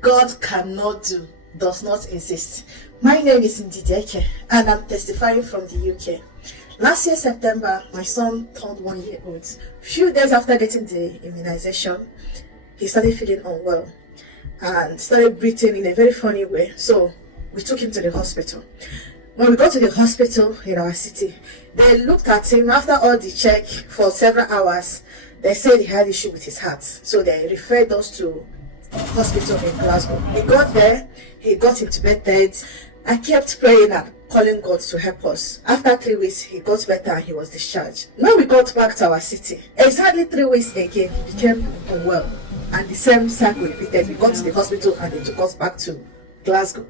God cannot do, does not exist. My name is Ndideke and I'm testifying from the UK. Last year, September, my son turned 1 year old. Few days after getting the immunization, he started feeling unwell and started breathing in a very funny way. So we took him to the hospital. When we got to the hospital in our city, they looked at him. After all the check for several hours, they said he had issue with his heart. So they referred us to hospital in Glasgow. We got there, he got intubated. I kept praying and calling God to help us. After 3 weeks, he got better and he was discharged. When we got back to our city, exactly 3 weeks again, he became unwell. And the same cycle repeated. We got to the hospital and they took us back to Glasgow.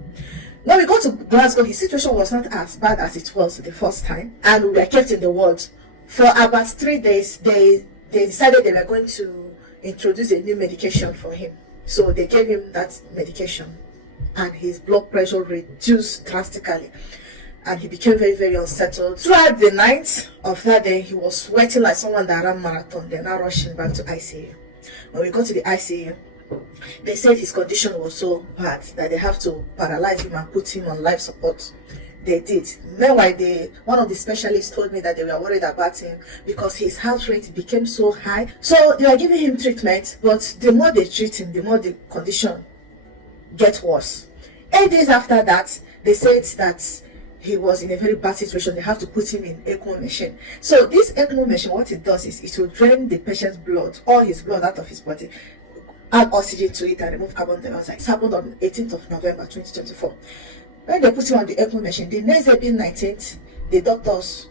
When we got to Glasgow, his situation was not as bad as it was the first time. And we were kept in the ward. For about 3 days, they decided they were going to introduce a new medication for him. So they gave him that medication and his blood pressure reduced drastically. And he became very, very unsettled. Throughout the night of that day, he was sweating like someone that ran marathon. They're now rushing back to ICU. When we got to the ICU, they said his condition was so bad that they have to paralyze him and put him on life support. They did. Meanwhile, one of the specialists told me that they were worried about him because his heart rate became so high. So they were giving him treatment, but the more they treat him, the more the condition gets worse. 8 days after that, they said that he was in a very bad situation. They have to put him in ECMO machine. So this ECMO machine, what it does is it will drain the patient's blood, all his blood out of his body, add oxygen to it and remove carbon dioxide. It happened on 18th of November 2024. When they put him on the ECMO machine, the next day being 19th, the doctors,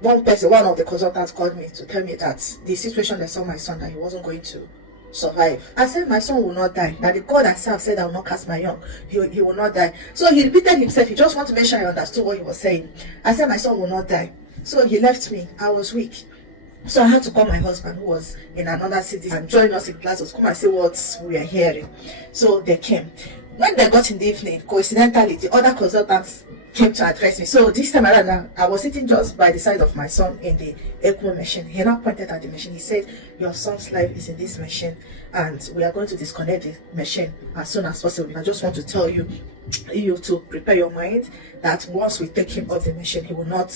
one of the consultants called me to tell me that the situation they saw my son, that he wasn't going to survive. I said my son will not die. That the God herself said I will not cast my young. He will not die. So he repeated himself. He just wanted to make sure I understood what he was saying. I said my son will not die. So he left me. I was weak. So I had to call my husband, who was in another city, and join us in Glasgow to come and see what we are hearing. So they came. When they got in the evening, coincidentally, the other consultants came to address me. So this time around, I was sitting just by the side of my son in the ECMO machine. He now pointed at the machine. He said, your son's life is in this machine and we are going to disconnect the machine as soon as possible. I just want to tell you to prepare your mind that once we take him off the machine, he will not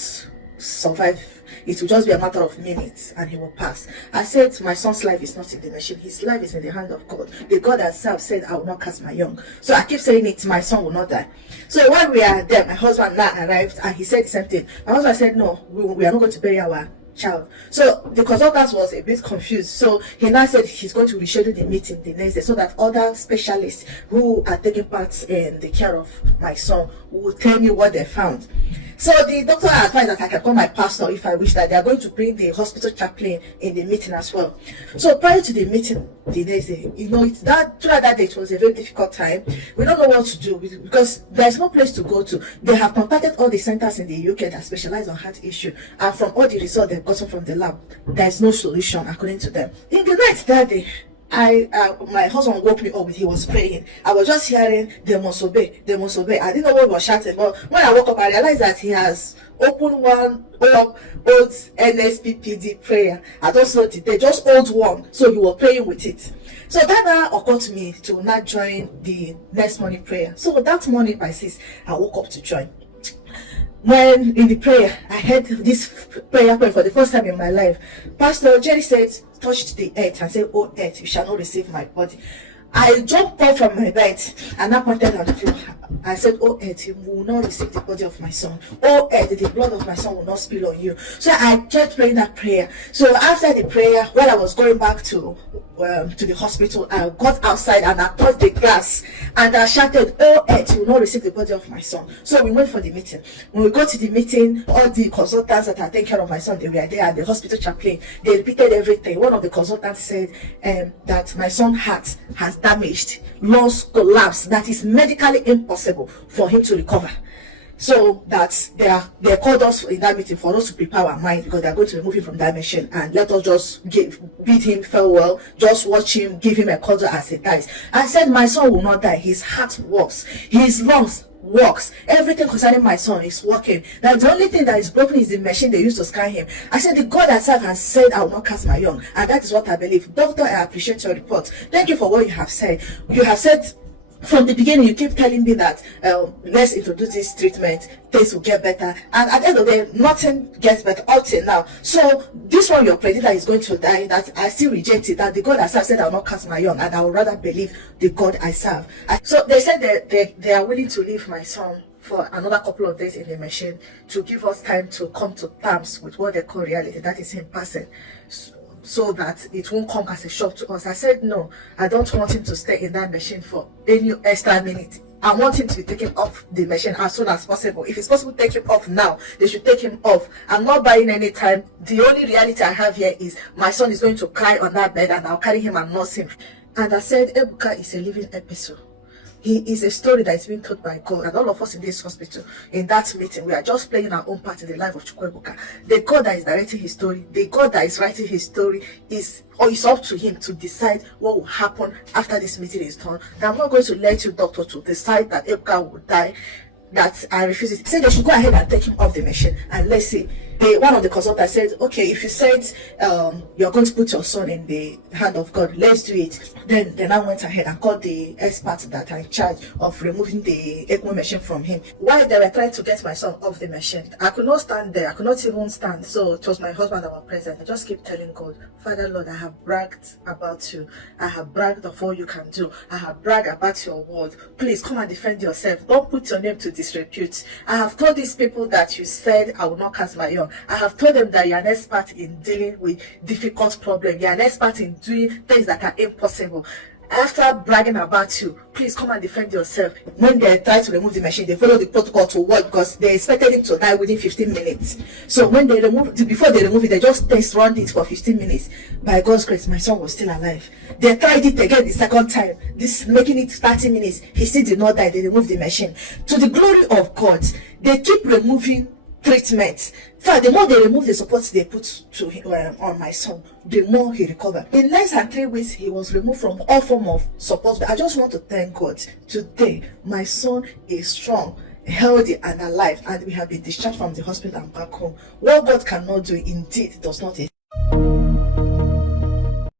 survive. It will just be a matter of minutes and he will pass. I said my son's life is not in the machine. His life is in the hand of God. The God herself said I will not cast my young. So I keep saying it, my son will not die. So while we are there, my husband now arrived and he said the same thing. My husband said no, we are not going to bury our child. So the consultant was a bit confused. So he now said he's going to reschedule the meeting the next day so that other specialists who are taking part in the care of my son will tell me what they found. So the doctor advised that I can call my pastor if I wish, that they are going to bring the hospital chaplain in the meeting as well. So prior to the meeting the next day, throughout that day it was a very difficult time. We don't know what to do because there's no place to go to. They have contacted all the centers in the UK that specialize on heart issue, and from all the results they've gotten from the lab, there's no solution according to them. In the night that day, my husband woke me up. He was praying. I was just hearing they must obey, they must obey. I didn't know what he was shouting, but when I woke up I realized that he has opened one old NSPPD prayer. I don't know today, just old one. So he was praying with it. So that now occurred to me to not join the next morning prayer. So that morning by 6 I woke up to join. When in the prayer, I heard this prayer point for the first time in my life. Pastor Jerry said, touched the earth and said, oh earth, you shall not receive my body. I jumped up from my bed and I pointed on the floor. I said, oh earth, you will not receive the body of my son. Oh earth, the blood of my son will not spill on you. So I kept praying that prayer. So after the prayer, while I was going back to the hospital, I got outside and I touched the glass and I shouted, oh earth, you will not receive the body of my son. So we went for the meeting. When we got to the meeting, all the consultants that are taking care of my son, they were there, and the hospital chaplain, they repeated everything. One of the consultants said that my son's heart has damaged, lungs collapsed, that is medically impossible for him to recover. So that they called us in that meeting for us to prepare our mind, because they are going to remove him from that machine and let us just bid him farewell, just watch him, give him a cuddle as he dies. I said my son will not die. His heart works, his lungs works, everything concerning my son is working. That the only thing that is broken is the machine they used to scan him. I said the God herself has said I will not cast my young, and that is what I believe. Doctor, I appreciate your report. Thank you for what you have said. You have said from the beginning, you keep telling me that let's introduce this treatment, things will get better, and at the end of the day, nothing gets better up till now. So this one you're predicting that is going to die, that I still reject it, that the God I serve said I will not cast my young, and I would rather believe the God I serve. So they said that they are willing to leave my son for another couple of days in the machine to give us time to come to terms with what they call reality, that is him passing, so that it won't come as a shock to us. I said no, I don't want him to stay in that machine for any extra minute. I want him to be taken off the machine as soon as possible. If it's possible to take him off now, they should take him off. I'm not buying any time. The only reality I have here is my son is going to cry on that bed, and I'll carry him and nurse him. And I said Ebuka is a living episode. He is a story that is being told by God, and all of us in this hospital, in that meeting, we are just playing our own part in the life of Chukwuebuka. The God that is directing his story, the God that is writing his story it's up to him to decide what will happen after this meeting is done. And I'm not going to let you, doctor, to decide that Ebuka will die, that I refuse it. He said they should go ahead and take him off the machine, and let's see. One of the consultants said, okay, if you said you're going to put your son in the hand of God, let's do it. Then they now went ahead and called the experts that are in charge of removing the ECMO machine from him. While they were trying to get my son off the machine, I could not stand there. I could not even stand. So it was my husband that was present. I just keep telling God, Father Lord, I have bragged about you. I have bragged of all you can do. I have bragged about your word. Please come and defend yourself. Don't put your name to disrepute. I have told these people that you said I will not cast my young. I have told them that you're an expert in dealing with difficult problems. You're an expert in doing things that are impossible. After bragging about you, please come and defend yourself. When they tried to remove the machine, they followed the protocol to work because they expected him to die within 15 minutes. So when they before they remove it, they just test run it for 15 minutes. By God's grace, my son was still alive. They tried it again the second time, making it 30 minutes. He still did not die. They removed the machine. To the glory of God, they keep removing treatment. In fact, the more they remove the supports they put to him, on my son, the more he recovered. In less than 3 weeks, he was removed from all form of support. But I just want to thank God. Today, my son is strong, healthy, and alive, and we have been discharged from the hospital and back home. What God cannot do, indeed, does not exist.